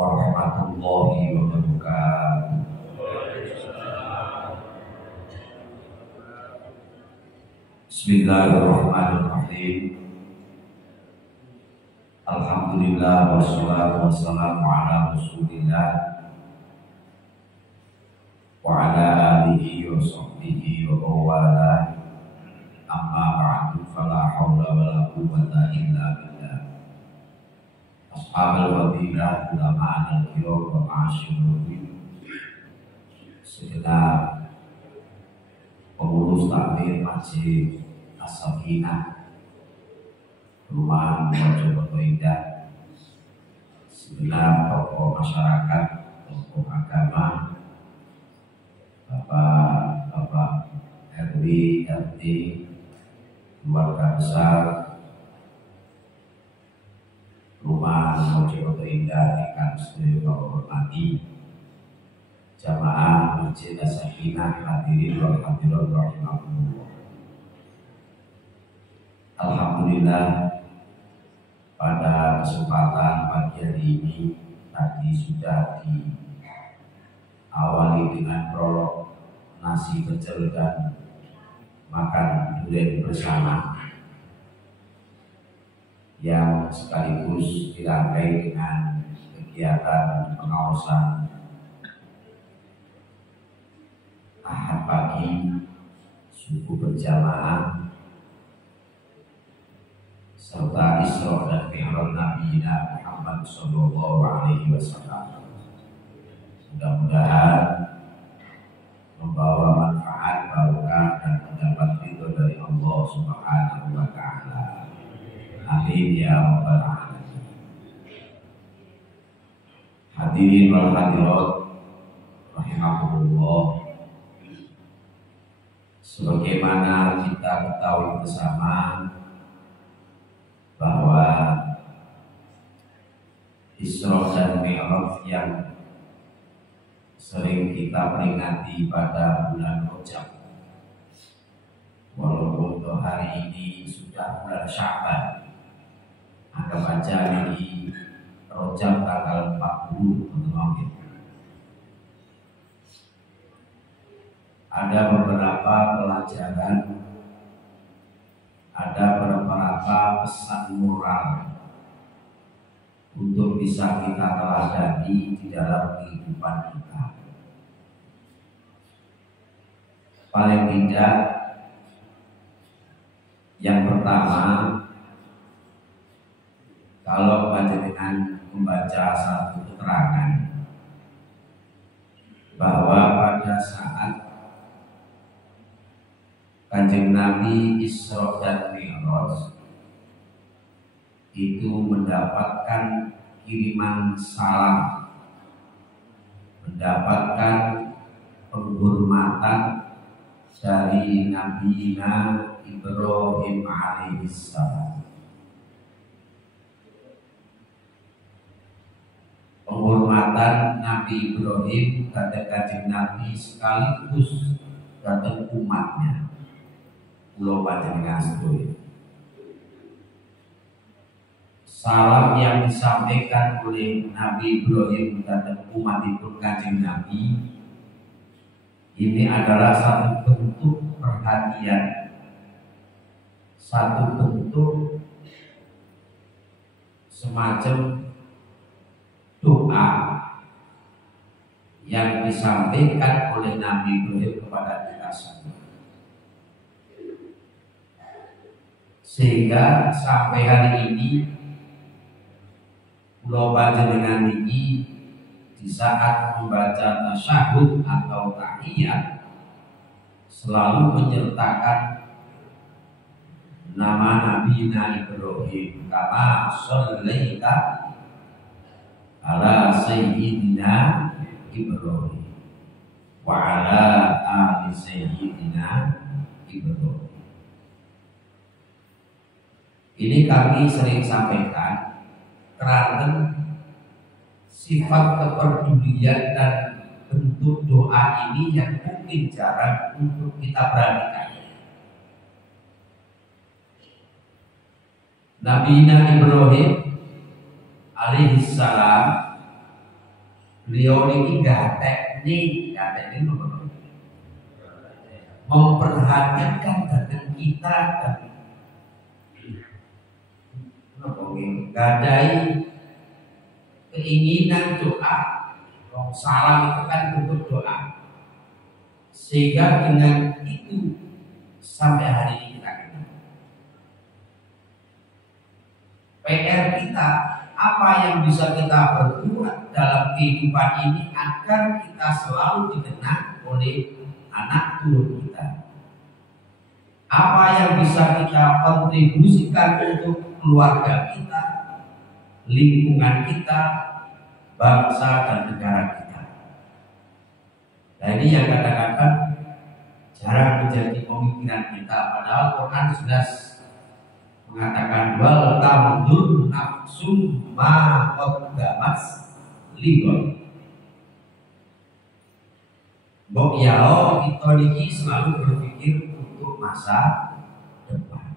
warahmatullahi wabarakatuh. Bismillahirrahmanirrahim. Alhamdulillah wassalatu wassalamu ala Rasulillah wa ala alihi wa sahbihi wa mawala. Amma ba'du, fala haula wala quwwata illa billah. Ashabul fadilah, ulama al-kiram wa ma'asyirin, segenap pengurus takmir Masjid As-Sakinah, Perumahan Mojokerto Indah, segenap tokoh masyarakat, tokoh agama, Bapak RW, RT, keluarga besar Perumahan Mojokerto Indah ingkang sedaya kula hormati, jamaah Masjid As-Sakinah, hadirin wal hadirat rahimakumullah. Alhamdulillah, pada kesempatan pagi hari ini tadi sudah diawali dengan prolog nasi pecel dan makan durian bersama, yang sekaligus dirangkai dengan kegiatan pengawasan Ahad pagi, subuh berjamaah, serta Isra dan Mi'raj Nabi Muhammad Sallallahu Alaihi Wasallam. Mudah-mudahan membawa manfaat, barokah, dan mendapat ridho dari Allah Subhanahu Wa Taala. Amin ya rabbal alamin. Hadirin wal hadirat rahimakumullah. Sebagaimana kita ketahui bersama bahwa Isra dan Mi'raj yang sering kita peringati pada bulan Rajab, walaupun untuk hari ini sudah bulan Sya'ban, anggap aja ini Rajab tanggal 40, teman-teman. Ada beberapa pelajaran, ada beberapa pesan moral untuk bisa kita teladani di dalam kehidupan kita. Paling tidak, yang pertama, kalau panjenengan membaca satu keterangan bahwa pada saat Kanjeng Nabi Isra dan Mi'raj itu mendapatkan kiriman salam, mendapatkan penghormatan dari Nabi Ibrahim alaihissalam. Penghormatan Nabi Ibrahim kata Kanjeng Nabi sekaligus datang umatnya. Pulau panjenengan sedaya. Salam yang disampaikan oleh Nabi Ibrahim kepada umat itu Kanjeng Nabi ini adalah satu bentuk perhatian, satu bentuk semacam doa yang disampaikan oleh Nabi Ibrahim kepada kita semua. Sehingga sampai hari ini pulau panjenengan ini di saat membaca tasyahud atau tahiyat selalu menyertakan nama Nabi Ibrahim, kama shallaita ala sayyidina Ibrahim wa ala ali sayyidina Ibrahim. Ini kami sering sampaikan karena sifat kepedulian dan bentuk doa ini yang mungkin jarang untuk kita perhatikan. Nabi Ibrahim alaihissalam Beliau ini memperhatikan dengan kita dan gadai keinginan doa. Salam itu kan bentuk doa, sehingga dengan itu sampai hari ini kita kenal. PR kita, apa yang bisa kita berbuat dalam kehidupan ini agar kita selalu dikenang oleh anak turun kita. Apa yang bisa kita kontribusikan untuk keluarga kita, lingkungan kita, bangsa dan negara kita. Nah ini yang kadang-kadang jarang menjadi pemikiran kita. Padahal Quran jelas mengatakan wal tamdur nafsum ma qaddamat lighad. Mbok yao kita niki selalu berpikir untuk masa depan.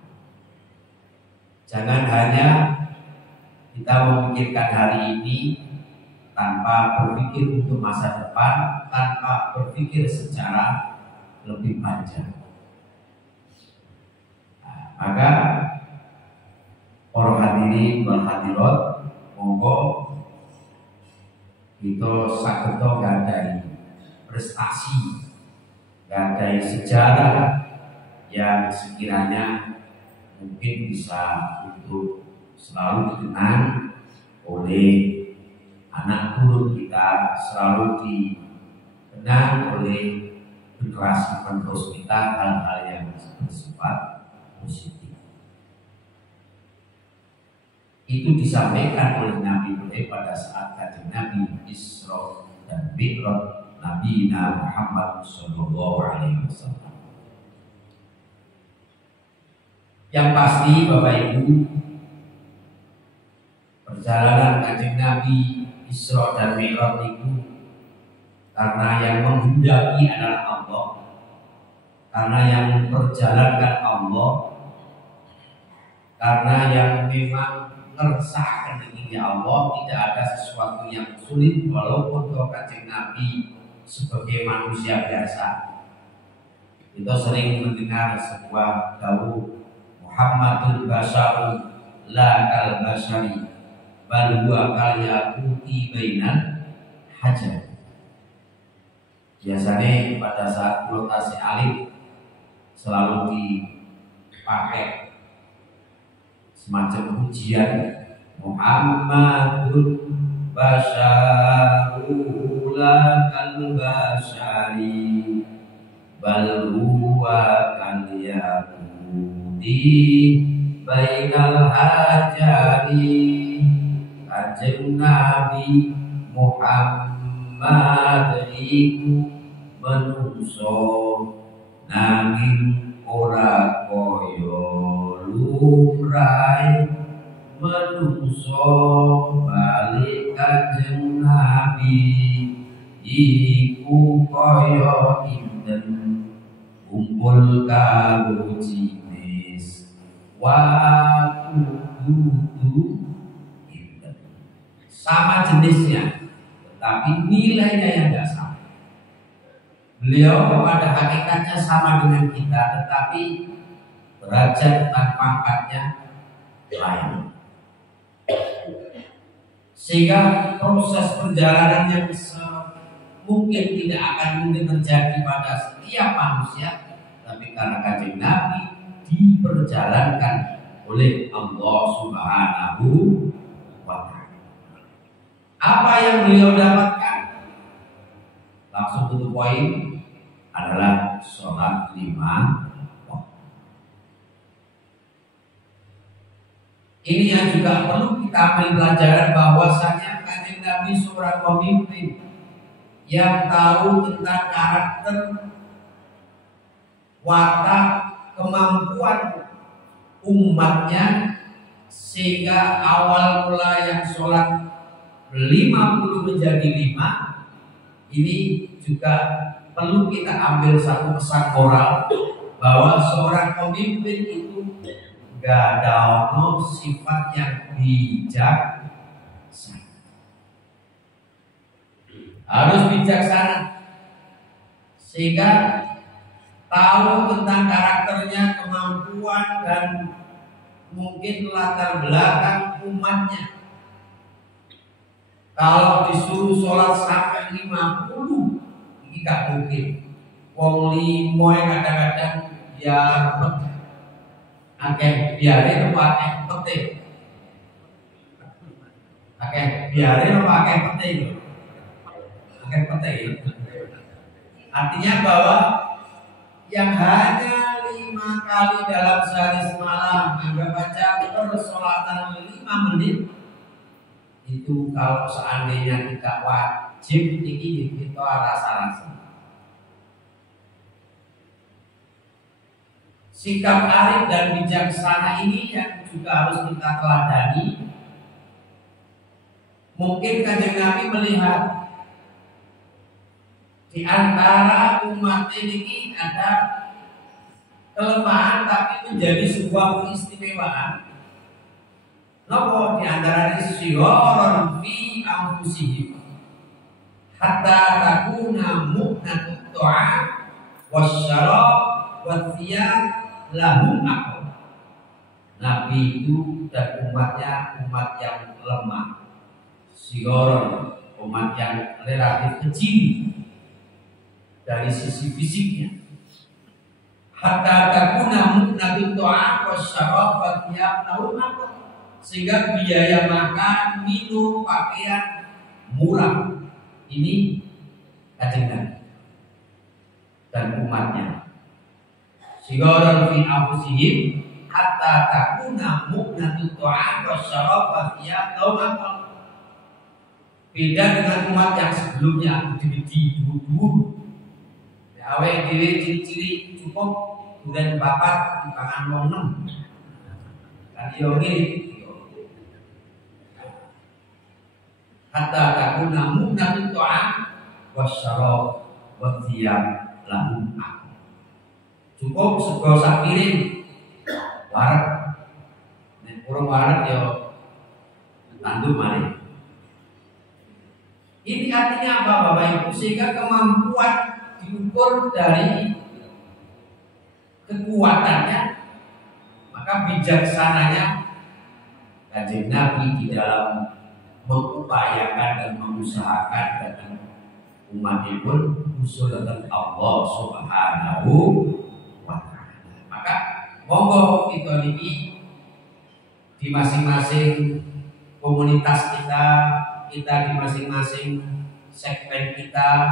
Jangan hanya kita memikirkan hari ini tanpa berpikir untuk masa depan, tanpa berpikir secara lebih panjang. Nah, maka para hadirin wal hadirat, monggo kita saged gadai prestasi, gadai sejarah yang sekiranya mungkin bisa untuk selalu dikenang oleh anak turun kita, selalu dikenang oleh generasi penerus kita, hal-hal yang bersifat positif. Itu disampaikan oleh Nabi Ibrahim pada saat kajian Nabi Isra dan Mi'raj Nabi Muhammad Sallallahu Alaihi Wasallam. Yang pasti Bapak Ibu, perjalanan kajian Nabi Isra dan Mi'raj itu karena yang menghendaki adalah Allah, karena yang memperjalankan Allah, karena yang memang ngeresahkan diri Allah. Tidak ada sesuatu yang sulit walaupun kajian Nabi sebagai manusia biasa. Kita sering mendengar sebuah dawuh Muhammadul basyaru la kal basyari bal huwa kal yaquti bainal hajar. Biasanya pada saat konotasi alif selalu dipakai semacam ujian. Muhammadul basyaru la kal basyari bal huwa kal yaquti bainal hajari. Kanjeng Nabi Muhammad iku menungso nanging ora kaya lumrahe menungso. Balik Kanjeng Nabi iku kaya inten kumpul karo jinis waktu dudu inten. Sama jenisnya tetapi nilainya yang tidak sama. Beliau pada hakikatnya sama dengan kita, tetapi derajat dan pangkatnya lain. Sehingga proses perjalanan yang mungkin tidak akan mungkin terjadi pada setiap manusia, tapi karena Kanjeng Nabi diperjalankan oleh Allah Subhanahu wa Ta'ala. Apa yang beliau dapatkan? Langsung tutup poin adalah sholat 5 waktu. Ini yang juga perlu kita ambil pelajaran bahwasanya Kanjeng Nabi seorang pemimpin yang tahu tentang karakter, watak, kemampuan umatnya, sehingga awal mula yang sholat 50 menjadi 5. Ini juga perlu kita ambil satu pesan moral bahwa seorang pemimpin itu gak ada sifat yang bijak. harus bijaksana sehingga tahu tentang karakternya, kemampuan dan mungkin latar belakang umatnya. Kalau disuruh sholat sampai 50, ini gak mungkin. Wong limo kadang-kadang biar akeh biare apa akeh pete. Akeh biare apa akeh pete itu. Akeh pete itu. Artinya bahwa yang hanya 5 kali dalam sehari semalam anggap baca persolatan 5 menit itu kalau seandainya tidak wajib ini kita rasa-rasa. Sikap arif dan bijaksana ini yang juga harus kita teladani. Mungkin Kanjeng Nabi melihat di antara umat ini ada kelemahan tapi menjadi sebuah keistimewaan. Nopo di antara syi'arun fi anfusihim hatta takuna mu'natut ta'am wasyarab wathiyab lahum akal. Nabi itu dan umatnya umat yang lemah, syi'arun umat yang relatif kecil dari sisi fisiknya. Hatta takuna mu'natut ta'am wasyarab wathiyab lahum akal. Sehingga biaya makan, minum, pakaian murah. Ini kajian dan umatnya. Syi'arun fi anfusihim hatta takuna mu'natut ta'am wasyarab wathiyab lahum akal. Beda dengan umat yang sebelumnya gede-gede dulu. Awe dhewe ciri-ciri cukup duren papat timbangan wong 6. Kan yo ngene. Hatta takuna mu'natut ta'am wasyarab wathiyab lahum akal. Cukup sego sak piring wareg. Nek urung wareg yo tanduk malih. Ini artinya apa Bapak Ibu? Sehingga kemampuan diukur dari kekuatannya, maka bijaksananya Kanjeng Nabi di dalam mengupayakan dan mengusahakan dan umatnya pun usul dengan Allah Subhanahu wa Ta'ala. Maka monggo kita ini di masing-masing komunitas kita di masing-masing segmen kita,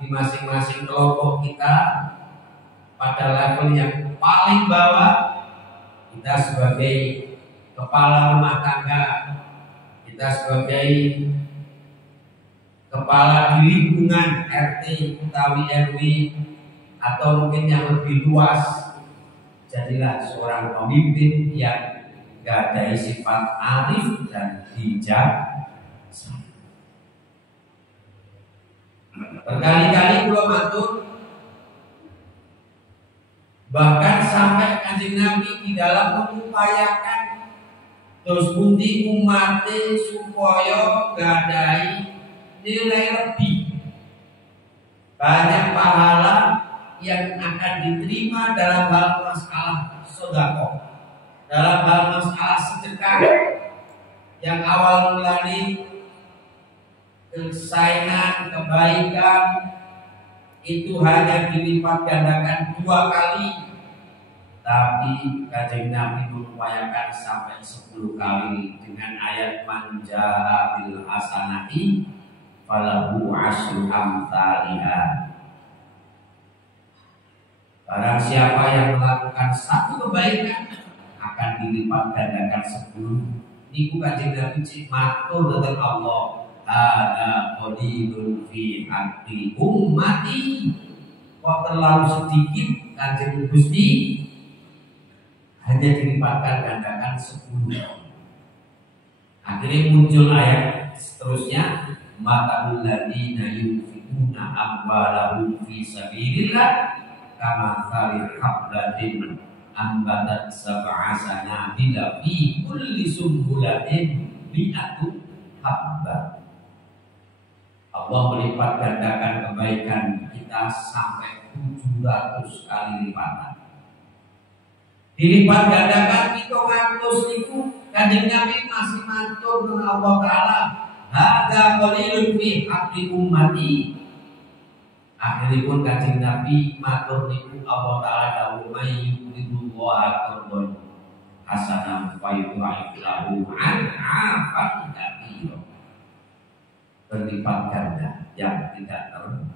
di masing-masing kelompok kita, pada level yang paling bawah, kita sebagai kepala rumah tangga, kita sebagai kepala di lingkungan RT utawi RW atau mungkin yang lebih luas, jadilah seorang pemimpin yang gadai sifat arif dan bijak. Berkali-kali kula matur, bahkan sampai Kanjeng Nabi di dalam mengupayakan terus pundi umate supaya gadai nilai lebih banyak pahala yang akan diterima dalam hal masalah sedekah, dalam hal masalah sedekah yang awal mulanya kesayangan, kebaikan itu hanya dilipat gandakan 2 kali, tapi Kanjeng Nabi mengupayakan sampai 10 kali dengan ayat man jaa bil hasanati falahu asyru amsalihha. Barang siapa yang melakukan satu kebaikan akan dilipat gandakan 10. Niku Kanjeng Nabi cik matur dhateng Allah, ada qalilun fi haqqi ummati, kok terlalu sedikit Kanjeng Gusti, hanya dilipatkan gandakan 10. Akhirnya muncul ayat seterusnya, matalul ladzina yunfiquna amwalahum fi sabilillah kamathali hablatin ambatat sab'a sanabila fi kulli sumbulatin mi'atu habba. Allah melipat gandakan kebaikan kita sampai 700 kali lipatan. Dilipat gandakan itu ngatus itu Kanjeng Nabi masih matur dengan Allah Ta'ala, hadza qalilun fi haqqi ummati. Akhiripun Kanjeng Nabi matur niku Allah Ta'ala dawuh may yuridullahu qardan hasanah fa yudha'ifu lahu an'afan katsira. Berlipat ganda yang tidak terhitung.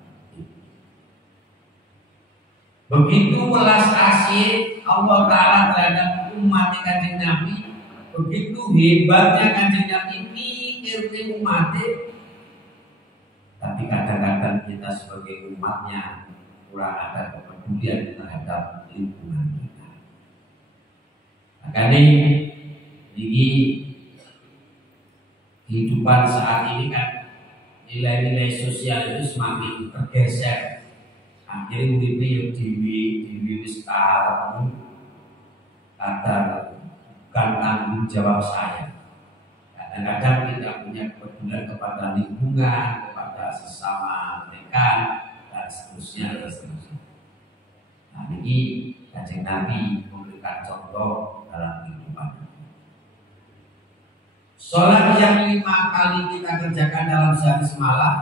Begitu welas asih Allah Ta'ala terhadap umat Kanjeng Nabi, begitu hebatnya Kanjeng Nabi mikir umatnya. Tapi kadang-kadang kita sebagai umatnya kurang ada kepedulian terhadap lingkungan kita. Makanya ini kehidupan saat ini kan nilai-nilai sosial itu semakin tergeser. Akhirnya uripe yo dhewe wis karep kadang bukan tanggung jawab saya. Kadang-kadang kita punya kepedulian kepada lingkungan, kepada sesama mereka dan seterusnya dan seterusnya. Nah ini Kanjeng Nabi memberikan contoh dalam kehidupan. Sholat yang 5 kali kita kerjakan dalam sehari semalam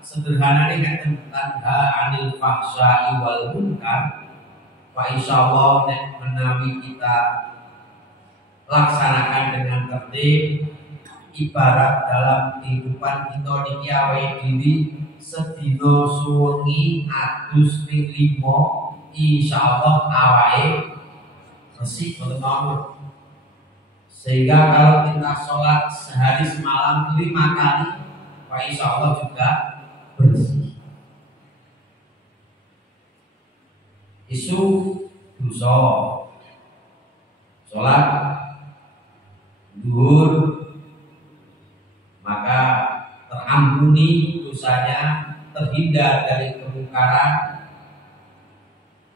sederhana ini tentang anil fahsya'i wal munkar. Wa insyaallah nek menawi kita laksanakan dengan tertib, ibarat dalam kehidupan kita niki awake dhewe sedina suwengi adus ping 5, insyaallah awake resik betul. Sehingga kalau kita sholat sehari semalam 5 kali, insya Allah juga bersih. Isu dosa sholat zuhur maka terampuni dosanya, terhindar dari kemungkaran.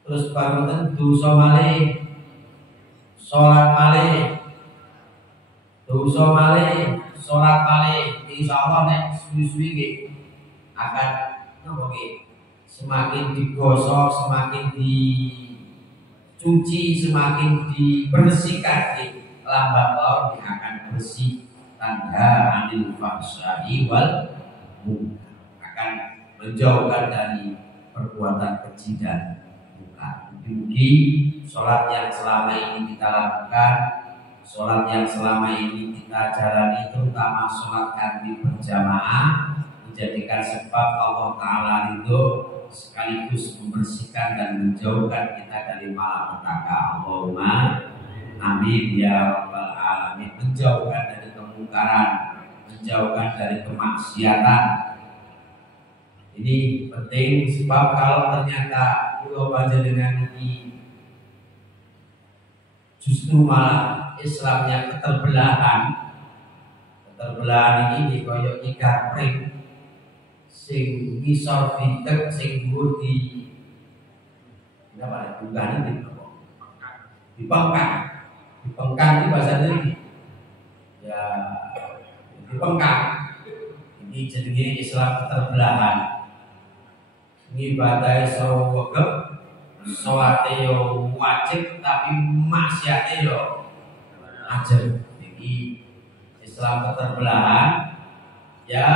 Terus baru tentu dosa malih, sholat malih, dosa malih, sholat malih, insyaallah nek suwi-suwi nggih akan napa nggih semakin digosok, semakin dicuci, semakin dibersihkan nggih, lambat laun akan bersih. Tanda anil fahsya'i wal munkar, akan menjauhkan dari perbuatan keji dan munkar. Mugi sholat yang selama ini kita lakukan, sholat yang selama ini kita jalani, terutama sholat ganti berjamaah, menjadikan sebab Allah Ta'ala ridho sekaligus membersihkan dan menjauhkan kita dari malapetaka. Allahumma amin ya rabbal alamin. Menjauhkan dari kemungkaran, menjauhkan dari kemaksiatan. Ini penting sebab kalau ternyata pulau panjenengan ini justru malah Islamnya keterbelahan ini koyok ikan pring sing ngisor ditek sing dhuwur di apa bukan ini dipengkang di bahasa ini ya dipengkang. Ini jenenge Islam keterbelahan. Ngibadahe sawo wegep, salate yo wajib tapi maksiate yo ajeb. Jadi Islam keterbelahan ya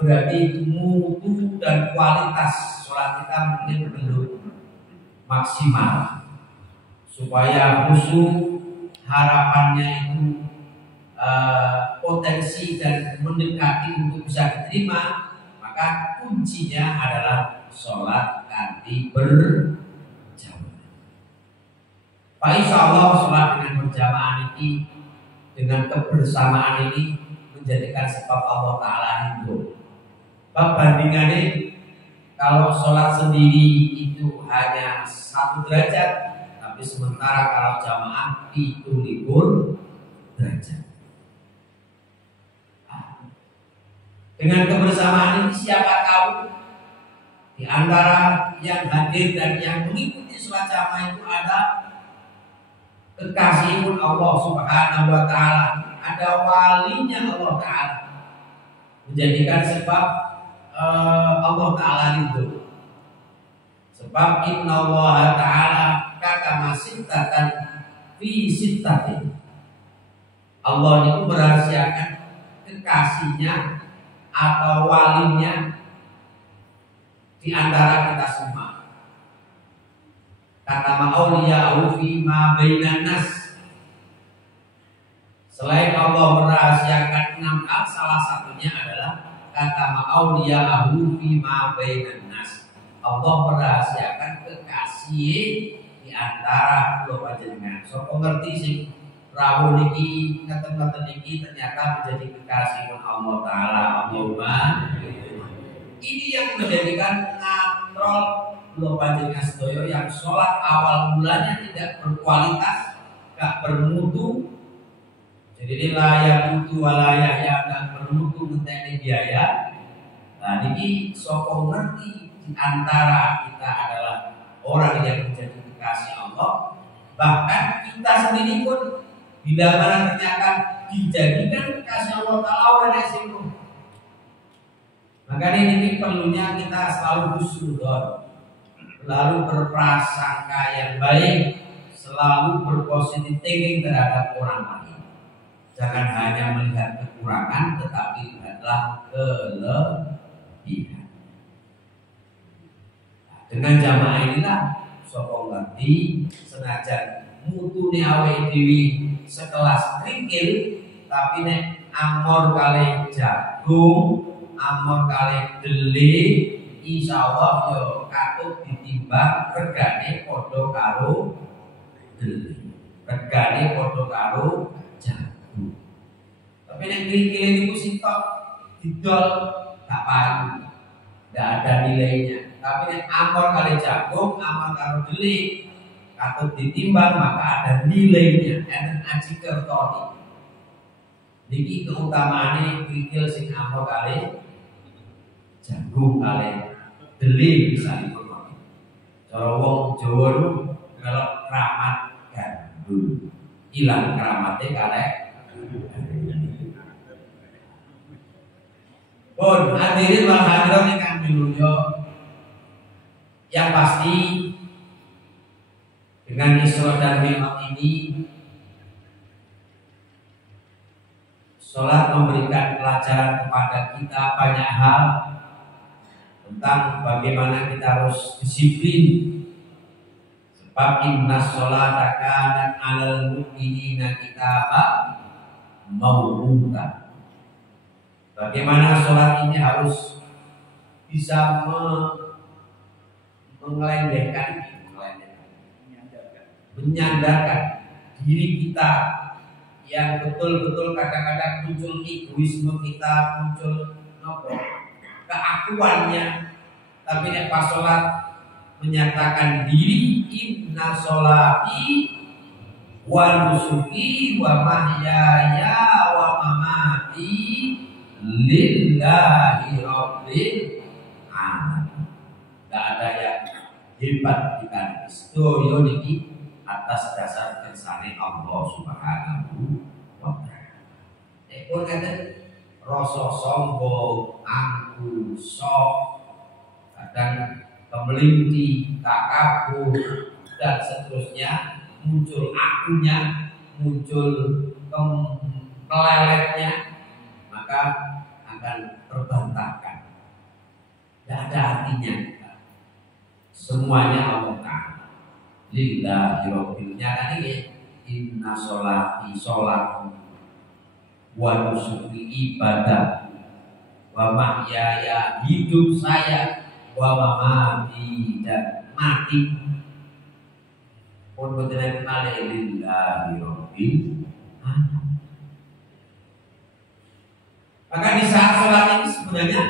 berarti mutu dan kualitas sholat kita mungkin belum maksimal. Supaya khusyuk harapannya itu potensi dan mendekati untuk bisa diterima, maka kuncinya adalah sholat ganti berjamaah. Pak insya Allah sholat dengan berjamaah ini, dengan kebersamaan ini menjadikan sebab Allah Ta'ala ridho. Bandingannya kalau sholat sendiri itu hanya 1 derajat, tapi sementara kalau jamaah itu 5 derajat. Dengan kebersamaan ini siapa tahu di antara yang hadir dan yang mengikuti sholat jamaah itu ada kekasih pun Allah Subhanahu wa Ta'ala, ada walinya Allah Ta'ala, menjadikan sebab Allah Ta'ala ridho. Sebab Inna Allah Ta'ala kata masintatan fi sittatin. Allah itu merahasiakan kekasihnya atau walinya di antara kita semua. Kata ma'auliya'u fi ma bainan nas. Selain Allah merahasiakan 6 hal, salah satunya adalah kata ma'auliya'u fi ma bainan nas. Allah merahasiakan kekasih di antara kula panjenengan. So pengerti sing rawuh niki ngeten-ngeten niki ternyata menjadi kekasih Allah Ta'ala. Allahumma ini yang menjadikan ngatrol kula panjenengan sedaya yang sholat awal mulanya tidak berkualitas, gak bermutu. Jadi ini layak mutu walayah yang gak bermutu ngenteni biaya. Nah niki soko ngerti di antara kita adalah orang yang menjadi kekasih Allah. Bahkan kita sendiri pun bila mana ternyata dijadikan kekasih Allah Ta'ala oleh Rasulullah. Makanya ini perlunya kita selalu husnuzon, selalu berprasangka yang baik, selalu berpositif thinking terhadap orang lain. Jangan hanya melihat kekurangan, tetapi lihatlah kelebihan. Dengan jamaah inilah sapa ngerti senajan mutune awake dhewe sekelas krikil, tapi nek amor kalih jagung, amor kalih dele, insyaallah yo katut ditimbang regane padha karo dele. Regane padha karo jagung. Tapi nek krikil niku sitok didol gak payu. Gak ada nilainya. Tapi nek amor kali jagung, amor karo deli, katut ditimbang maka ada nilainya. Enten aji kertoni. Niki keutamaane krikil sing amor kali jagung kali deli bisa dikurmati. Cara wong Jawa lu kalau keramat gandul, ilang keramatnya kalek. Pun hadirin wal hadirat ingkang minulya, yang pasti dengan Isra dan Mi'raj ini sholat memberikan pelajaran kepada kita banyak hal tentang bagaimana kita harus disiplin. Sebab inna sholata kanat 'alal mu'minina kitaban mawquta. Bagaimana sholat ini harus bisa menyandarkan diri kita yang betul-betul kadang-kadang muncul egoisme kita, muncul keakuannya. Tapi nek pas sholat menyatakan diri inna sholati wa nusuki wa mahyaya wa mamati lillahi rabbil alamin. Gak ada yang hebat kita sedoyo niki atas dasar kersane Allah Subhanahu wa taala. Pun kata rasa sombong, angku, sok, kadang kemelinti, takabur dan seterusnya, muncul akunya, muncul keleletnya, maka akan terbantahkan. Tidak ada artinya. Semuanya Allah Ta'ala. Lillahi rabbil alamin. Inna sholati sholat wa nusuki ibadah wa mahyaya hidup saya wa mamati dan mati pun betul malih lillahi rabbil alamin. Maka di saat sholat ini sebenarnya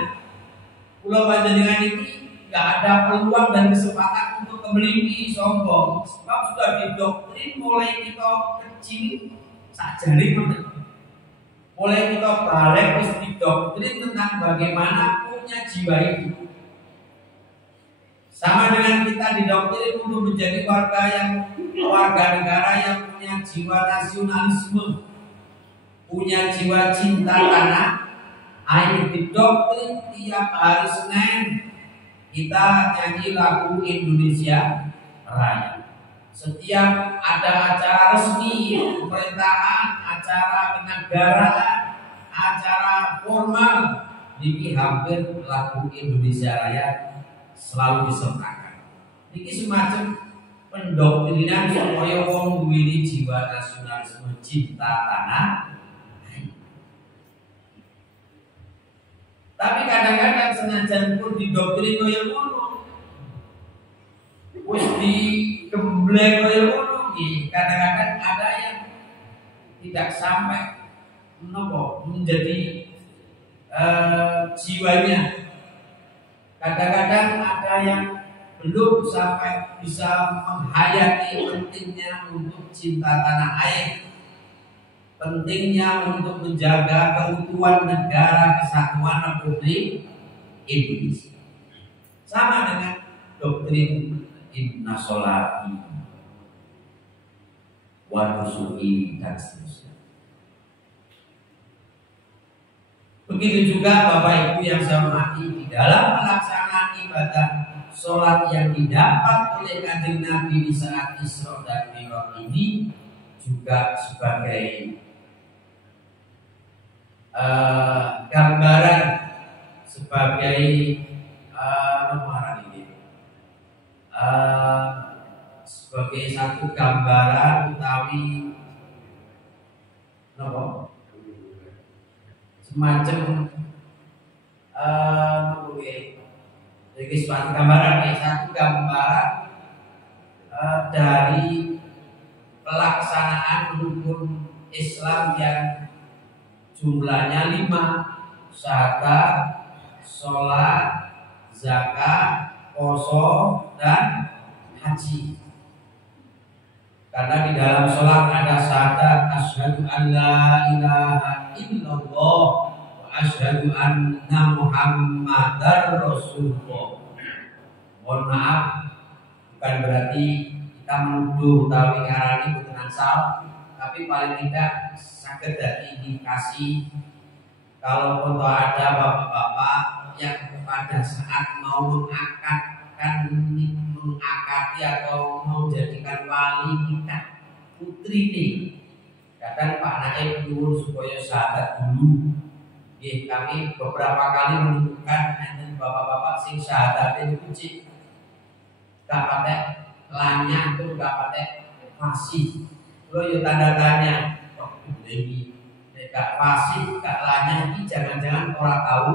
pulau panjenengan ini gak ada peluang dan kesempatan untuk kemelinti sombong. Sebab sudah didoktrin mulai kita kecil sajari mulai kita balik terus didoktrin tentang bagaimana punya jiwa itu. Sama dengan kita didoktrin untuk menjadi warga negara yang punya jiwa nasionalisme, punya jiwa cinta tanah Ayo didoktrin tiap hari Senin kita nyanyi lagu Indonesia Raya. Setiap ada acara resmi pemerintahan, acara kenegaraan, acara formal, niki hampir lagu Indonesia Raya selalu disertakan. Niki semacam pendoktrinan supaya wong duweni jiwa nasionalisme, cinta tanah. Tapi kadang-kadang senajan pun didoktrin kaya ngono, wis digembleng kaya ngono iki, kadang-kadang ada yang tidak sampai menjadi jiwanya. Kadang-kadang ada yang belum sampai bisa menghayati pentingnya untuk cinta tanah air, pentingnya untuk menjaga keutuhan negara kesatuan Republik Indonesia. Sama dengan doktrin Inna Sholati wa Nusuki dan seterusnya. Begitu juga Bapak Ibu yang saya hormati, di dalam pelaksanaan ibadah sholat yang didapat oleh Kanjeng Nabi di saat Isra dan Mi'raj ini juga sebagai gambaran, sebagai sebagai satu gambaran utawi semacam suatu gambaran, satu gambaran dari pelaksanaan rukun Islam yang jumlahnya 5: syahadat, sholat, zakat, puasa, dan haji. Karena di dalam sholat ada syahadat, asyhadu an la ilaha illallah wa asyhadu anna muhammadar rasulullah. Mohon maaf, bukan berarti kita menuduh utawi ngarani boten salah, tapi paling tidak saged dadi indikasi kalau foto ada bapak-bapak yang pada saat mau mengakati atau mau jadikan wali nikah putri nih, kadang Pak Naib nyuwun supaya syahadat dulu. Kami beberapa kali menentukan enten bapak-bapak sing syahadatnya kucing gak pakai lanyah, itu gak pakai fasih. Lo yo tanda tanya, lagi gak fasih, gak lanyah ini jangan-jangan orang tahu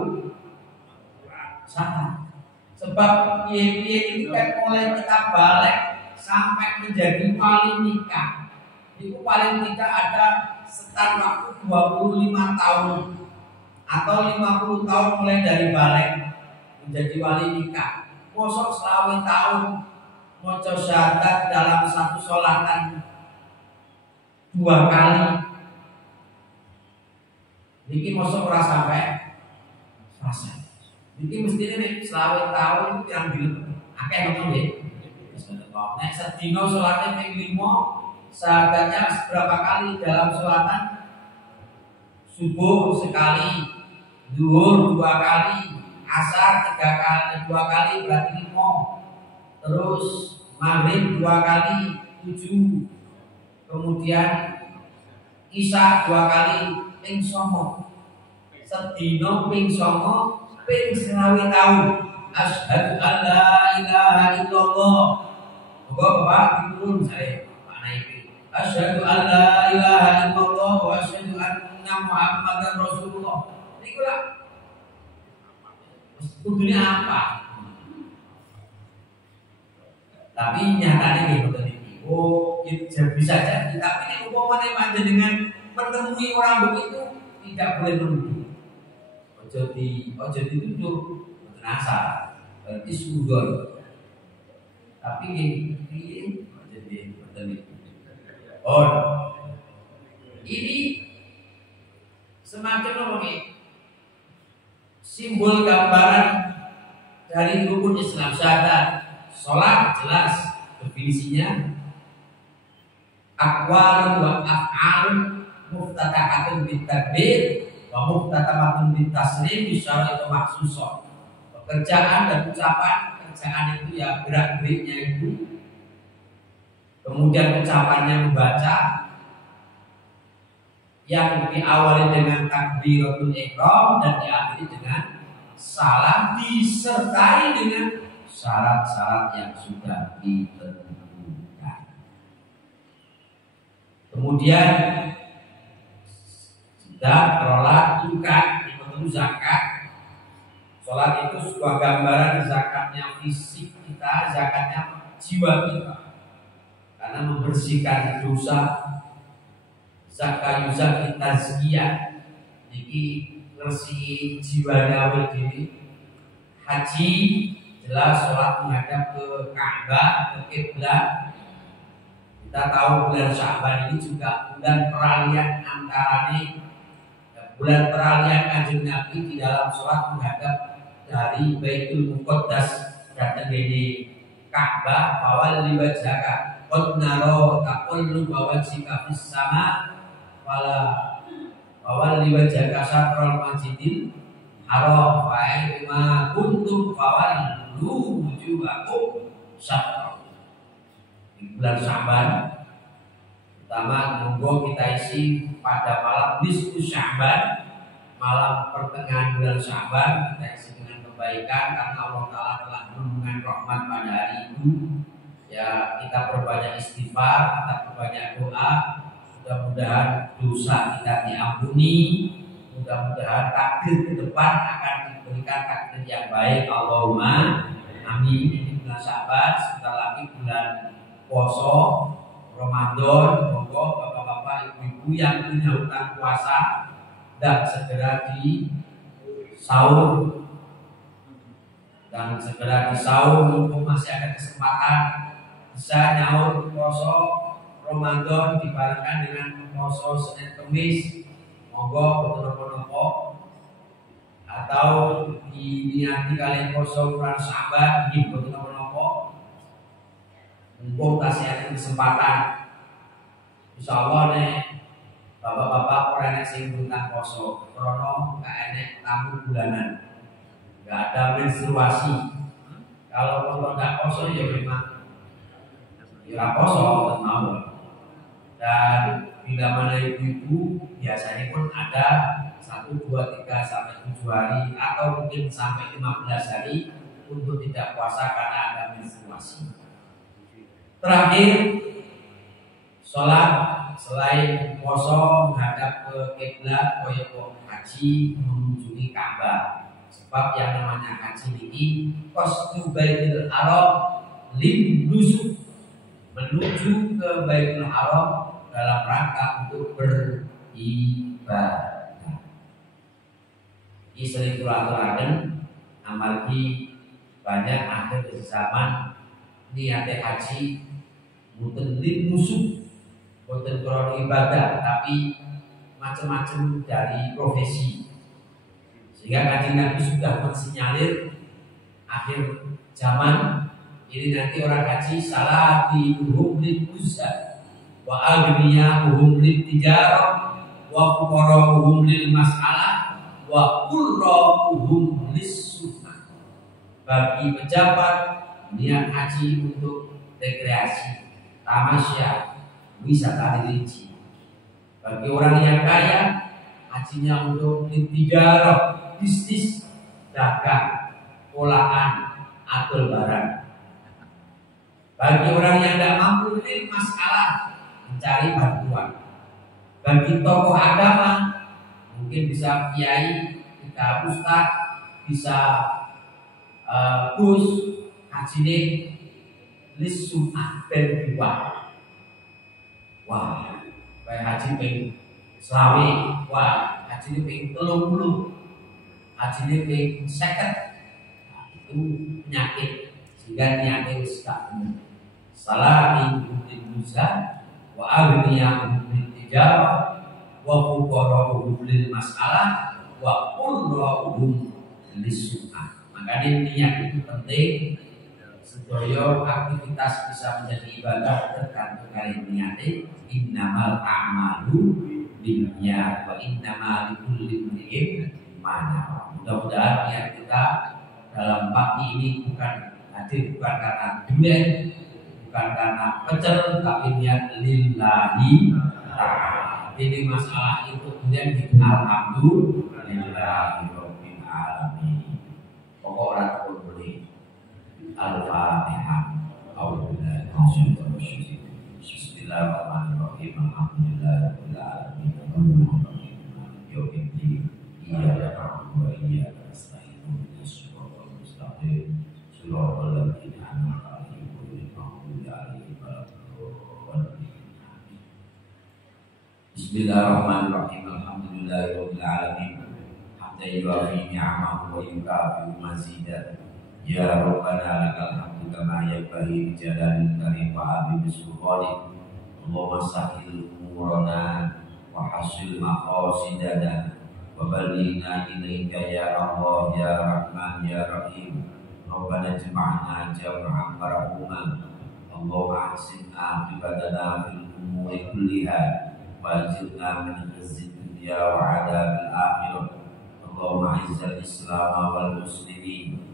salah. Sebab piye-piye ini kan mulai kita balik sampai menjadi wali nikah, itu paling tidak ada setan waktu 25 tahun atau 50 tahun mulai dari balik menjadi wali nikah. Kosok selawin tahun maca syahadat dalam satu sholatan 2 kali. Niki mosok ora sampai rasa. Niki mestine nek selawin tahun itu yang bilang akeh ngono nggih. Nek sedina sholatnya ping 5, syahadatnya berapa kali dalam sholatan? Subuh sekali, zuhur 2 kali, asar 3 kali, 2 kali berarti 5. Terus maghrib 2 kali 7. Kemudian isya 2 kali ping 9. Sedina ping 9 ping 20 tahun. Asyhadu an la ilaha illallah. Bapak turun saya Pak Naib. Asyhadu an la ilaha illallah wa asyhadu anna Muhammadar Rasulullah. Niku lah kudunya apa? Tapi nyatanya gitu tadi. Oh, bisa jadi. Tapi ini umpamanya panjenengan menemui orang begitu tidak boleh menuduh. Ojo dituduh, boten asal. Berarti sudon. Tapi ini jadi boten itu. Oh, ini semacam apa nih? Simbol gambaran dari rukun Islam syahadat. Salat jelas definisinya aqwalun wa af'alun muftatahatun bitakbir Wa muhtatamatun bitasrif bisyara itu maksusah. Pekerjaan dan ucapan, pekerjaan itu ya gerak-geriknya itu, kemudian ucapannya membaca yang diawali dengan takbiratul ihram dan diakhiri dengan salam disertai dengan syarat-syarat yang sudah ditentukan. Kemudian sudah sholat juga itu zakat. Sholat itu sebuah gambaran zakatnya fisik kita, zakatnya jiwa kita. Karena membersihkan dosa, zakat kita tazkiyah, jadi bersih jiwanya berdiri. Haji jelas sholat menghadap ke Ka'bah, ke kiblat. Kita tahu bulan Sya'ban ini juga bulan peralihan antara bulan peralihan Kanjeng Nabi di dalam sholat menghadap dari Baitul Muqaddas datang dari Ka'bah, awal liwajhaka qad naro taqallu wajhika fis sama wala awal liwajhaka syatral masjidil haram wa ma kuntum fawallu wujuhakum syatral. Di bulan Sya'ban pertama monggo kita isi pada malam nisfu Sya'ban, malam pertengahan bulan Sya'ban kita isi dengan kebaikan karena Allah Ta'ala telah menurunkan rahmat pada hari itu. Ya, kita perbanyak istighfar, kita perbanyak doa, mudah-mudahan dosa kita diampuni, mudah-mudahan takdir ke depan akan diberikan takdir yang baik. Allahumma amin. Ini bulan Sya'ban, sebentar lagi bulan puasa Ramadan. Monggo bapak-bapak, ibu-ibu yang punya hutang puasa dan segera di sahur mumpung masih ada kesempatan bisa nyaur puasa Ramadan dibarengan dengan puasa Senin Kemis. Monggo betul nopo atau diniati kalian puasa bulan Sya'ban nggih betul nopo. Mumpung kasih ada kesempatan, insyaallah nih bapak-bapak orang yang sing hutang poso, krono gak enek tamu bulanan, gak ada menstruasi. Kalau nggak poso ya memang ya poso mau. Dan bila mana ibu-ibu biasanya pun ada 1, 2, 3 sampai 7 hari atau mungkin sampai 15 hari untuk tidak puasa karena ada menstruasi. Terakhir, sholat selain poso menghadap ke kiblat, koyok haji mengunjungi Ka'bah. Sebab yang namanya haji ini qasdu Baitul Haram lin nusuk, menuju ke Baitul Haram dalam rangka untuk beribadah. Iki sering kula-aturaken amargi banyak akhir zaman niate haji mboten lin nusuk, mboten krono ibadah, tapi macam-macam dari profesi. Sehingga Kanjeng Nabi sudah mensinyalir akhir zaman ini nanti orang haji salatuhum lil uzza wa aghniyahum lil tijarah wa fuqarahum lil mas'alah wa qurrahum lis sunnah. Bagi pejabat niat haji untuk rekreasi, tamasya, wisata religi. Bagi orang yang kaya, hajinya untuk tijarah, bisnis, dagang, olahan, atul barang. Bagi orang yang tidak mampu ini masalah mencari bantuan. Bagi tokoh agama mungkin bisa kiai, bisa ustaz, bisa gus, haji lis sunnah dan dua. Wah, kayak haji peng selawi, wah haji peng 30, haji peng 50. Nah, itu penyakit sehingga niatnya ustaz. Salati bil muza wa aghniyahum bil tijarah wa fuqarahum lil mas'alah wa qurrahum lis sunnah. Makanya niat itu penting. Sedaya aktivitas bisa menjadi ibadah tergantung dari niatnya. Innamal a'malu niat wa innama likulli imri'in ma nawa. Mudah-mudahan niat kita dalam pagi ini bukan hadir bukan karena duit, bukan karena pecel, tapi niat lillahi ta'ala. Ini masalah itu kemudian kita alhamdulillah rabbil alamin. Pokok orang pun boleh. Al-Fatihah. Bismillahirrahmanirrahim. Alhamdulillahirabbil alamin. Arrahmanirrahim. Yaumiddin. Iyyaka na'budu wa iyyaka nasta'in. Ihdinas siratal mustaqim. Shiratal ladzina an'amta 'alaihim ghairil maghdubi 'alaihim waladdallin. Bismillahirrahmanirrahim. Alhamdulillahirabbil alamin. Hamdan yuwafi ni'amahu wa yukafi'u mazidah. Ya Rabbana lakal hamdu kama yanbaghi li jalalil karim wa 'azimi sultanik. Allahumma sahhil umurana wa hasil maqasidana wa ballighna ilaika ya Allah ya Rahman ya Rahim. Rabbana jama'na jam'an marhuma. Allahumma ahsin aqibatana fil umuri kulliha wa ajirna min khizyid dunya wa 'adzabil akhirah. Allahumma izzil islam wal muslimin.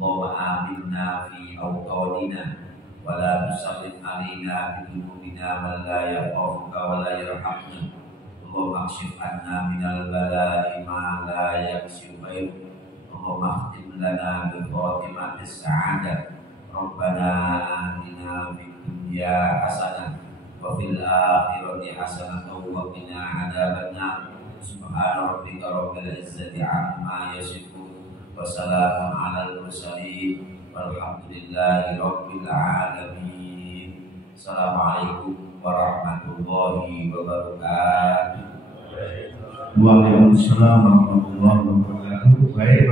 Allahumma aminna fi awtanina wa la tusallit alaina bi dhunubina man la yakhafuka wa la yarhamna. Allahumma akshif anna minal bala'i ma la yakshifu ghayruk. Allahumma khtim lana bi khatimatis sa'adah. Rabbana atina fid dunya hasanah wa fil akhirati hasanah wa qina adzabannar. Subhana rabbika rabbil izzati amma yasifun. Wassalamun alal mursalin walhamdulillahi rabbil alamin. Assalamualaikum warahmatullahi wabarakatuh. Waalaikumsalam warahmatullahi wabarakatuh. Baik.